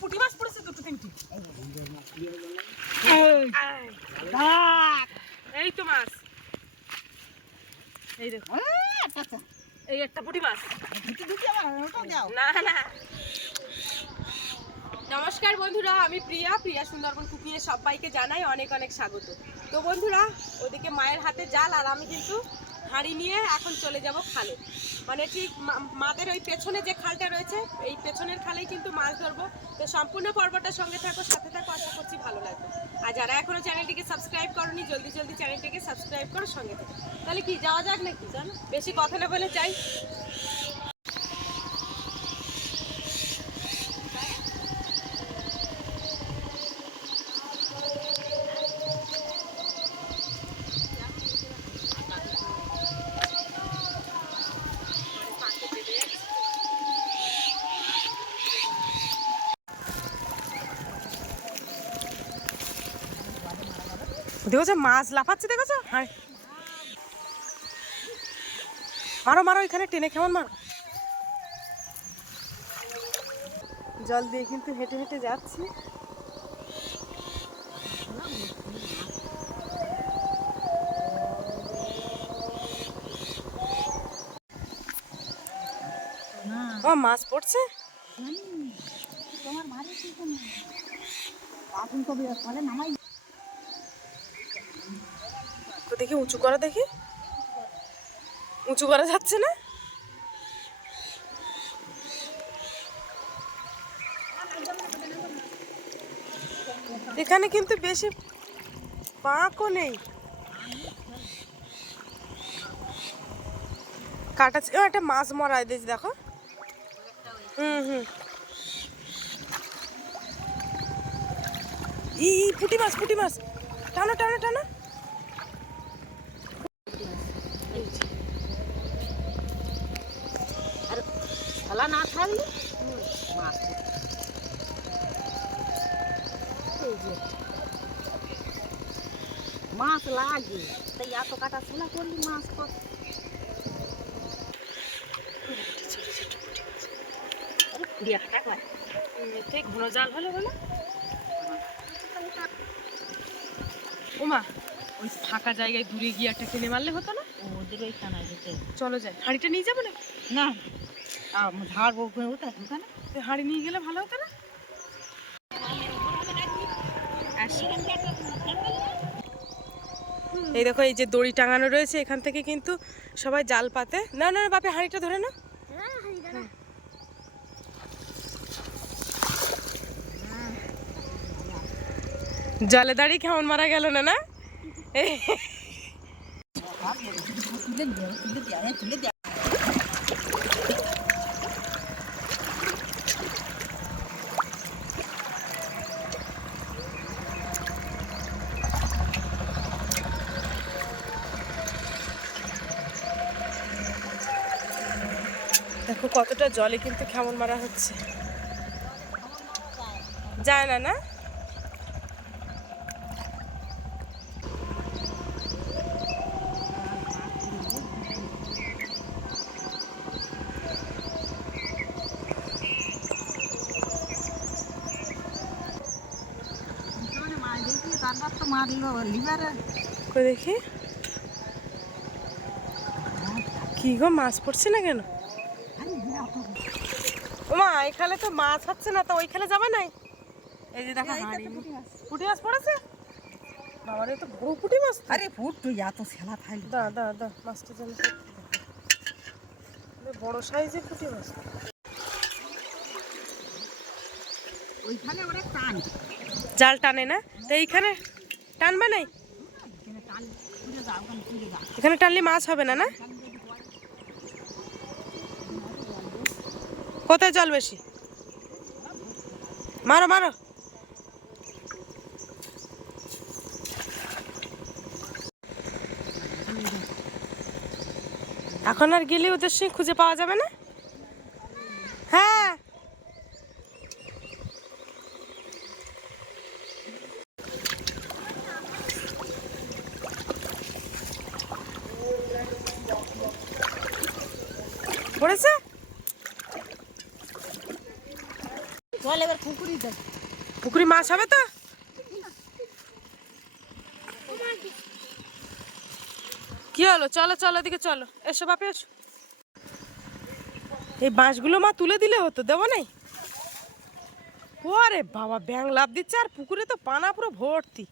পুঁটি মাছ পড়েছে এই তো মাছ এই দেখো এই একটা পুঁটি মাছ না না নমস্কার বন্ধুরা আমি প্রিয়া প্রিয়া সুন্দরবন কুকিংয়ে সবাইকে জানাই অনেক অনেক স্বাগত। তো বন্ধুরা ওদিকে মায়ের হাতে জাল আর আমি কিন্তু হাঁড়ি নিয়ে এখন চলে যাব খালে। মানে ঠিক মাদের ওই পেছনে যে খালটা রয়েছে এই পেছনের খালেই কিন্তু মাছ ধরবো। তো সম্পূর্ণ পর্বটার সঙ্গে থাকো সাথে থাকো আশা করছি ভালো লাগবে। আর যারা এখনও চ্যানেলটিকে সাবস্ক্রাইব করনি জলদি জলদি চ্যানেলটিকে সাবস্ক্রাইব করো সঙ্গে থাকো। তাহলে কি যাওয়া যাক নাকি? জানো বেশি কথা না বলে চাই দেখেছ মাছ লাফাচ্ছে, দেখেছ? হ্যাঁ। মারো মারো, এখানে টেনে কেমন মারো। জল দিয়ে কিন্তু হেঁটে হেঁটে যাচ্ছি। মাছ পড়ছে? তো দেখি, উঁচু করা দেখি। উঁচু করা যাচ্ছে না? এখানে কিন্তু বেশি পাঁকও নেই। কাটা ও, একটা মাছ মরাই দিয়েছি, দেখো। হুম হুম। ই, পুঁটি মাছ পুঁটি মাছ। টানো টানো টানো। লাগে। তাই এত কাটা ছোলা করলি মাছ কত? আরে ঘন জাল হলো বলো। ওমা ওই ফাঁকা জায়গায় দূরে গিয়ে একটা কিনে মারলে হতো না? ওদের ওইখানে যেতে। চলো যাই। হাঁড়িটা নিয়ে যাব না। না বউ হাঁড়ি নিয়ে গেলে ভালো হতো না? আসি। এই দেখো, এই যে দড়ি টাঙানো রয়েছে এখান থেকে কিন্তু সবাই জাল পাতে। না না বাপে, হাঁড়িটা ধরে না জলে দাঁড়িয়ে কেমন মারা গেল না না কতটা জলে কিন্তু কেমন মারা হচ্ছে? যায় না না? দেখি? কি গো, মাছ পড়ছে না কেন? এখানে তো মাছ হচ্ছে না তো ওইখানে যাবে নাই? এই যে দেখো হাঁড়ি। পুঁটি মাছ। পড়েছে? বাবার তো বড় পুঁটি মাছ। আরে ফুট তুই এত ছেলা থাকলি দা দা দা মাছটা দেখো। বড় সাইজের পুঁটি মাছ। ওইখানে ওরা টান। জাল টানে না? তো এইখানে টানবে নাই? এখানে টানলে মাছ হবে না না? কোথায় জল বেশি? মারো মারো। এখন আর গেলে ওদের সঙ্গে খুঁজে পাওয়া যাবে না? হ্যাঁ। পড়েছে? চল এবার পুকুরি দেখ। মাছ হবে তো? কি হলো? চলো চলো, এদিকে চলো। এসো বাপে, এসো। এই বাঁশগুলো মা তুলে দিলে হতো, দেবো নাই? ওরে বাবা ব্যাং লাভ দিচ্ছে আর পুকুরে তো পানা পুরো ভর্তি।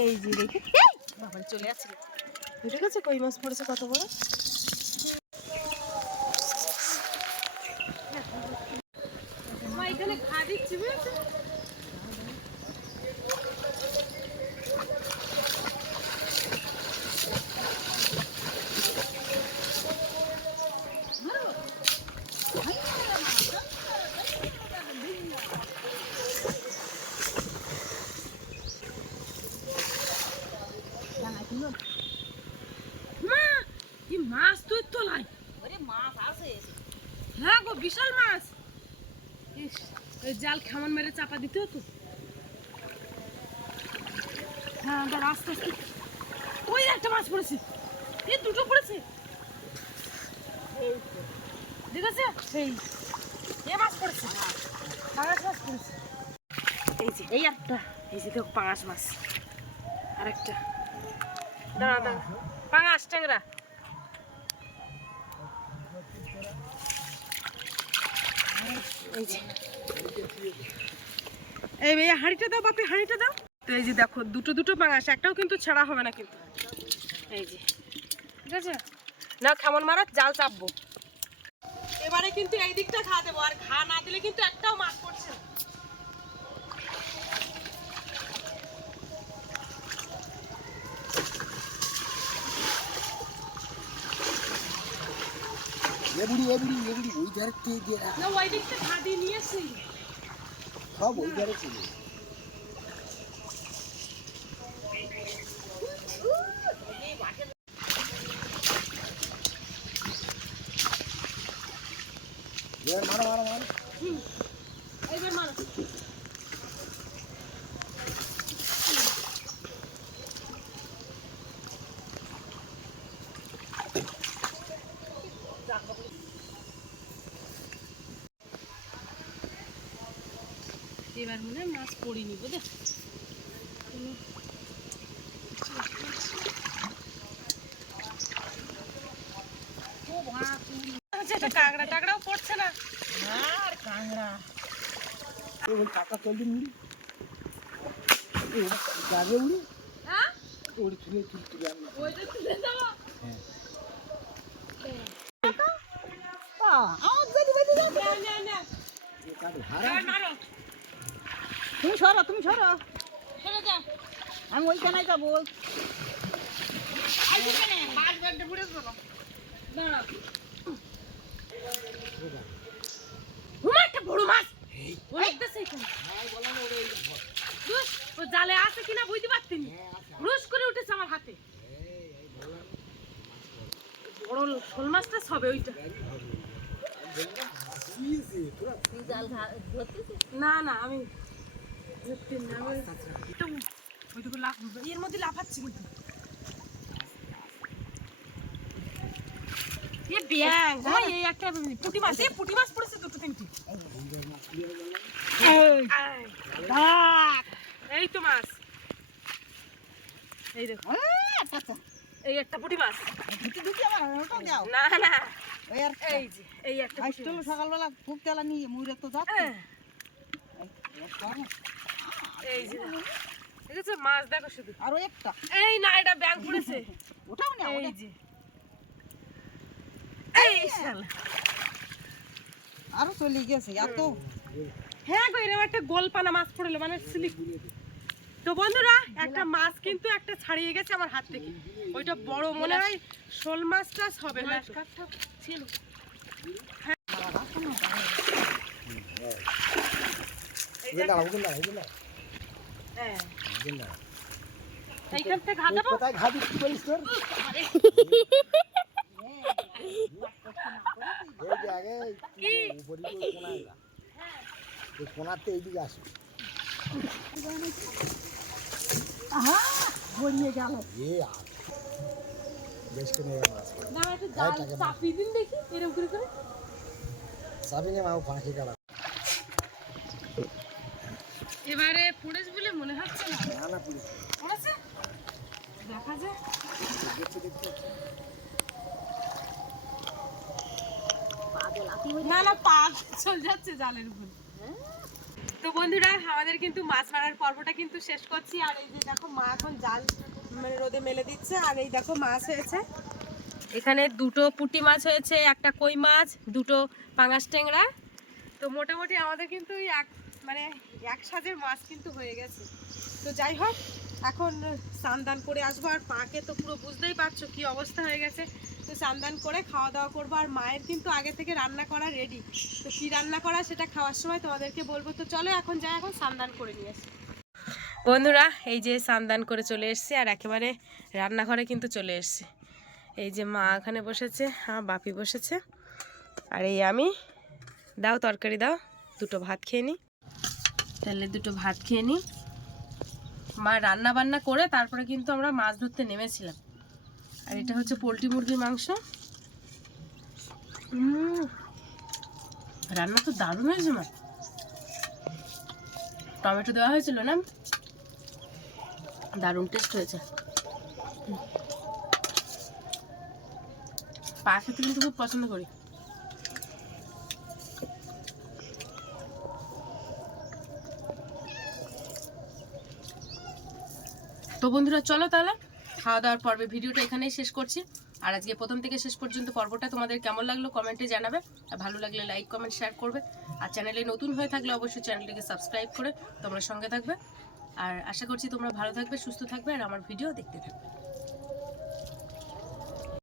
এই যে দেখে। বাবা চলে আসছে বুঝে গেছে কই? মাছ পড়েছে কত বড় মা এখানে খা দিচ্ছি বুঝেছ মা কি মাছ তুই তোলাই ওরে মাছ আছে হ্যাঁ গো বিশাল মাছ ইস এই জাল খামন মেরে চাপা দিতে হতো? হ্যাঁ দাঁড়া, আস্তে আস্তে। ওই একটা মাছ পড়েছে। এই দুটো পড়েছে। ঠিক আছে সেই এ মাছ পড়েছে। পাঙাশ মাছ পড়েছে। এই যে, এই একটা। এই যে দেখো, পাঙাশ মাছ। আরেকটা। দাঁড়া দাঁড়া। পাঙাশ ট্যাংরা। এই যে। এই এই হাঁড়িটা দাও বাপি হাঁড়িটা দাও। তো এই যে দেখো দুটো দুটো পাঙাশ একটাও কিন্তু ছাড়া হবে না কিন্তু। এই যে ঠিক আছে? না কেমন মারা জাল চাপবো। এবারে কিন্তু এই দিকটা ঘা দেবো আর ঘা না দিলে কিন্তু একটাও মাছ পড়ছে না। এবুড়ি এবুড়ি এবুড়ি ওই ধারে কে দিয়ে না ওই দিকটা ঘা দিয়ে নিয়ে সব ওই ধারে ছিল এবার মারো মারো মারো এইবার মারো এবার মনে হয় মাছ পড়িনি বুঝলে আচ্ছা, এটা কাঁকড়া টাকড়াও পড়ছে না আর কাংড়া এই চলবে মুড়ি যাবে উড়ি হ্যাঁ তুলে তুলে তুলে ওইটা তুলে দেবো আমার যদি বেঁধে যাবে না না না কাটে হারা এবার মারো তুমি সরো তুমি সরো। সরে যা। আমি ওইখানে। যাব ও জালে আছে কিনা বুঝতে পারতেনি রুশ করে উঠেছে আমার হাতে। বড় শোল মাছটা সবে ওইটা। তুই জাল ধরতেছিস? না না আমি এর মধ্যে লাফাচ্ছি কিন্তু একটা পুঁটি মাছ এই মাছ পড়েছে দুটো তিনটি এই তো মাছ এই দেখো এই একটা পুঁটি মাছ। দুটি দুটি আমার ওটাও দাও না না এই যে এই একটা। সকালবেলা খুব তেলা নিয়ে মুড়ে তো যাচ্ছে। আহ, এই যে দেখো। মাছ দেখো শুধু। আরও একটা। এই না এটা ব্যাং পড়েছে। ওটাও না এই যে। এই শালা। আরও চলে গেছে এত। হ্যাঁ গো এরকম একটা গোলপানা মাছ পড়ল মানে স্লিপ তো বন্ধুরা একটা মাছ কিন্তু একটা ছাড়িয়ে গেছে আমার হাত থেকে। ওইটা বড় মনে হয় শোল মাছ টাছ হবে হয়তো। ছিল। হ্যাঁ, কোনাতে এইদিকে আসো। আহা গড়িয়ে গেল। এ আর বেশ করে মাছ না একটু জাল টাকা দাও। চাপিয়ে দিন দেখি এরকম করে করে। সাবিনে মাও ফাঁকি কাটা। এবারে পুড়েছ বলে মনে হচ্ছে না? না না পুলিশ পড়েছে? দেখা যায় না না পা চল যাচ্ছে জালের উপর। তো বন্ধুরা আমাদের কিন্তু মাছ মারার পর্বটা কিন্তু শেষ করছি। আর এই যে দেখো মা এখন জাল মানে রোদে মেলে দিচ্ছে। আর এই দেখো মাছ হয়েছে। এখানে দুটো পুঁটি মাছ হয়েছে একটা কই মাছ দুটো পাঙাশ ট্যাংরা। তো মোটামুটি আমাদের কিন্তু এক মানে এক সাজের মাছ কিন্তু হয়ে গেছে। তো যাই হোক, এখন স্নান করে আসব আর পাকে তো পুরো বুঝতেই পারছ কি অবস্থা হয়ে গেছে। তো স্নান করে খাওয়া দাওয়া করব আর মায়ের কিন্তু আগে থেকে রান্না করা রেডি তো কি রান্না করা সেটা খাওয়ার সময় তোমাদেরকে বলব। তো চলো এখন যাই, এখন স্নান করে নিয়ে আসি। বন্ধুরা, এই যে স্নান করে চলে এসেছি আর একেবারে রান্নাঘরে কিন্তু চলে এসেছি। এই যে মা এখানে বসেছে হ্যাঁ বাপি বসেছে। আর এই আমি, দাও তরকারি দাও, দুটো ভাত খেয়ে নিই তাহলে দুটো ভাত খেয়ে নিই মা রান্না বান্না করে তারপরে কিন্তু আমরা মাছ ধরতে নেমেছিলাম। আর এটা হচ্ছে পোলট্রি মুরগির মাংস। রান্না তো দারুণ হয়েছে মা। টমেটো দেওয়া হয়েছিল না? দারুণ টেস্ট হয়েছে। হুম। পা খেতে কিন্তু খুব পছন্দ করি। তো বন্ধুরা, চলো তাহলে খাওয়া দাওয়ার পর্বে ভিডিওটা এখানেই শেষ করছি। আর আজকে প্রথম থেকে শেষ পর্যন্ত পর্বটা তোমাদের কেমন লাগল কমেন্টে জানাবে। আর ভালো লাগলে লাইক, কমেন্ট শেয়ার করবে। আর চ্যানেলে নতুন হয়ে থাকলে অবশ্যই চ্যানেলটিকে সাবস্ক্রাইব করে তোমরা সঙ্গে থাকবে। আর আশা করছি তোমরা ভালো থাকবে, সুস্থ থাকবে। আর আমার ভিডিও দেখতে থাকবে।